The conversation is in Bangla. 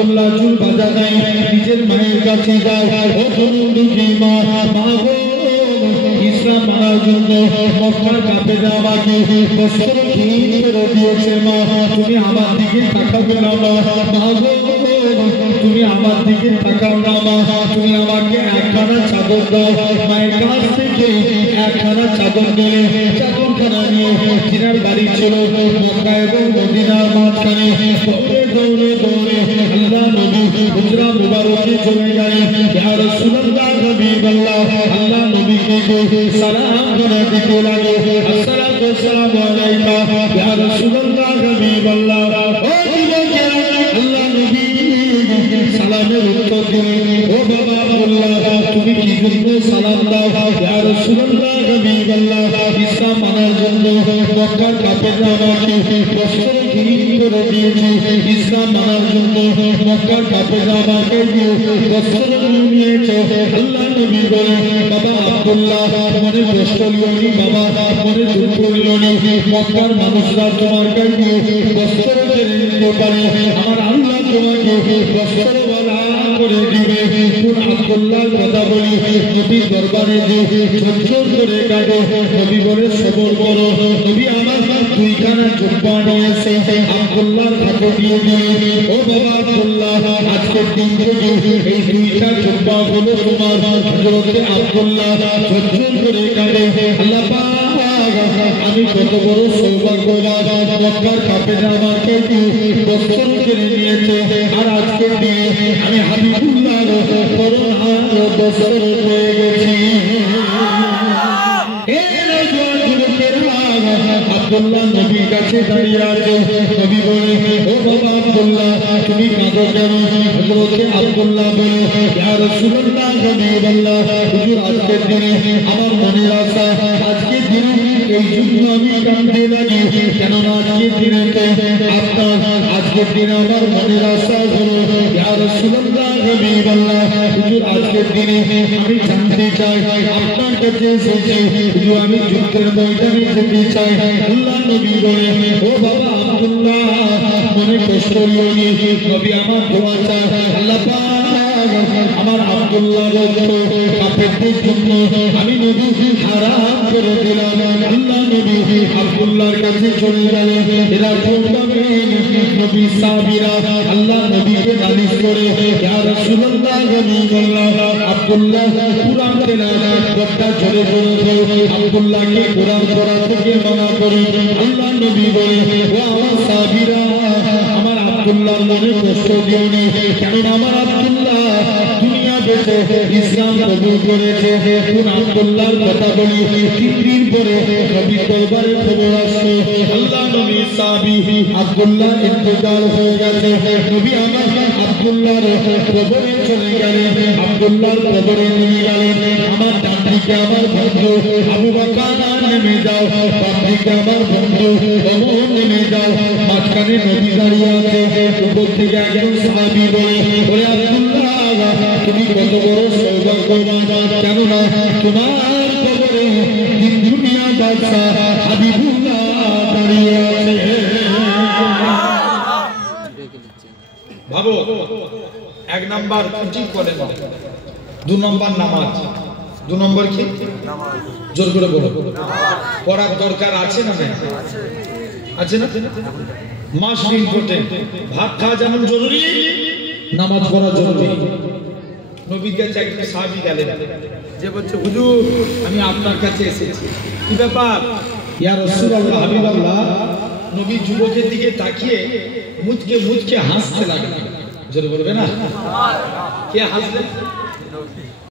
আব্দুল্লাহ চুল বাজা নাই নিজের মায়ের কাছে যায় ও দুঃখী মা গো ইসলাম মানার জন্য মক্কার কাফেররা আমাকে বস্ত্রহীন করে দিয়েছে মা তুমি আমার দিকে তাকাবে না মা গো তুমি আমার দিকে তাকাও না মা তুমি আমাকে একখানা চাদর দাও মায়ের কাছ থেকে একখানা চাদর দিলে চাদরখানা নিয়ে জিনার বাড়ি ছিল মক্কা এবং মদিনার মাঝখানে দৌড়ে দৌড়ে আল্লাহ নবী হুজরা মুবারকে চলে গেলেন ইয়া রাসূলুল্লাহ হাবিবাল্লাহ আল্লাহ নবীকে সালাম করে দিতে লাগে আসসালাতু ওয়াসসালামু আলাইকা ইয়া রাসূলুল্লাহ হাবিবাল্লাহ ও যুবকেরা আল্লাহ নবী সালামের উত্তর দিলেন ও বাবা আব্দুল্লাহ তুমি কি জন্য সালাম দাও ইয়া রাসূলুল্লাহ হাবিবাল্লাহ ইসলাম মানার জন্য মক্কার কাফেররা আমাকে বস্ত্রহীন করে দিয়েছে ইসলাম মানার জন্য মক্কার কাফেররা আমাকে বস্ত্র নিয়েছে আল্লাহ নবী বলেন বাবা আব্দুল্লাহ মনে কষ্ট লিওনি বাবা মনে দুঃখ লিওনি মক্কার মানুষরা তোমার কাছে বস্ত্র কেড়ে নিতে পারে আমার আল্লাহ তোমাকে বস্ত্রওয়ালা করে দিবে কোন আব্দুল্লাহর কথা বলি নবী দরবারে যে ঝরঝর করে কাঁদে নবী বলে সবর করো নবী আমার দুইখানা জুব্বা নিয়েছে আব্দুল্লাহর হাতে দিয়ে দিয়ে ও বাবা আব্দুল্লাহ আজকের দিন থেকে এই দুইটা জুব্বা হলো তোমার হযরতে আব্দুল্লাহ ঝরঝর করে কাঁদে আল্লাহ পাক আমি কত বড় সৌভাগ্যবান মক্কার কাফেররা আমাকে বস্ত্র কিনে নিয়েছে আর আজকের দিনে আমি হাবিবুল্লাহর করুণার বস্ত্র পেয়ে গেছি আব্দুল্লাহ নবীর কাছে দাঁড়িয়ে আছে নবী বলে ও বাবা আব্দুল্লাহ তুমি কাঁদো কেন হযরতে আব্দুল্লাহ বলে ইয়া রাসূলুল্লাহ হাবিবাল্লাহ হুজুর আজকের দিনে আমার মনের আশা আজকের দিনে এই জন্য আমি কাঁদতে লাগি কেননা আজকের দিনেতে আপনার আজকের দিনে আমার মনের আশা হলো ইয়া রাসূলুল্লাহ হাবিবাল্লাহ হুজুর আজকের দিনে আমি জানতে চাই আপনার কাছে এসেছি হুজুর আমি যুদ্ধের ময়দানে যেতে চাই আল্লাহ নবী বলে ও বাবা আব্দুল্লাহ মনে কষ্ট লিওনি নবী আমার দোয়া চায় আল্লাহ পাক আমার আব্দুল্লাহর রক্ত কাফেরদের জন্য আমি নবী হারাম করে দিলাম আল্লাহ নবী আব্দুল্লাহর কাছে চলে গেলেন এরা বলবেন নবী সাহাবীরা আল্লাহ নবীকে নালিশ করে ইয়া রাসূলুল্লাহ হাবিবাল্লাহ আব্দুল্লাহ কুরআন তেলাওয়াত করতে জোরে জোরে আব্দুল্লাহকে কুরআন পড়া থেকে মানা করে আল্লাহ নবী বলে ও আমার সাহাবীরা আমার আব্দুল্লাহর মনে কষ্ট দিওনি কারণ আমার আব্দুল্লাহ দুনিয়া বেঁচে ইসলাম কবুল করেছে কোন আব্দুল্লাহর কথা বলি তিন পরে নবী দরবারে খবর আসছে আল্লাহ নবী সাহাবী আব্দুল্লাহ ইন্তেকাল হয়ে গেছে নবী আমার আব্দুল্লাহর কবরে চলে গেলেন আব্দুল্লাহর কবরে নিয়ে গেলেন আমার ডান দিকে আমার বন্ধু আবু বকর নেমে যাও বাম দিকে আমার বন্ধু ওমর নেমে যাও মাঝখানে নবী দাঁড়িয়ে আছে উপর থেকে একজন সাহাবী বলে ওরে আব্দুল্লাহ তুমি কত বড় সৌভাগ্যবান কেননা তোমার কবরে দিন দুনিয়া বাদশা হাবিবুল্লাহ দাঁড়িয়ে আছে ভাবো এক নাম্বার ঠিক বলে দু নম্বর নামাজ দু নম্বর কি নামাজ জোর করে বলো পড়ার দরকার আছে না আছে না মাস ইম্পর্টেন্ট ভাত খাওয়া যেমন জরুরি নামাজ পড়া জরুরি নবীর কাছে একজন সাহাবী গেলেন যে বলছে হুজুর আমি আপনার কাছে এসেছি কি ব্যাপার ইয়া রাসূলুল্লাহ হাবিবাল্লাহ নবী যুবকের দিকে তাকিয়ে মুচকে মুচকে হাসতে লাগলেন জোরে বলবে না কে হাসলেন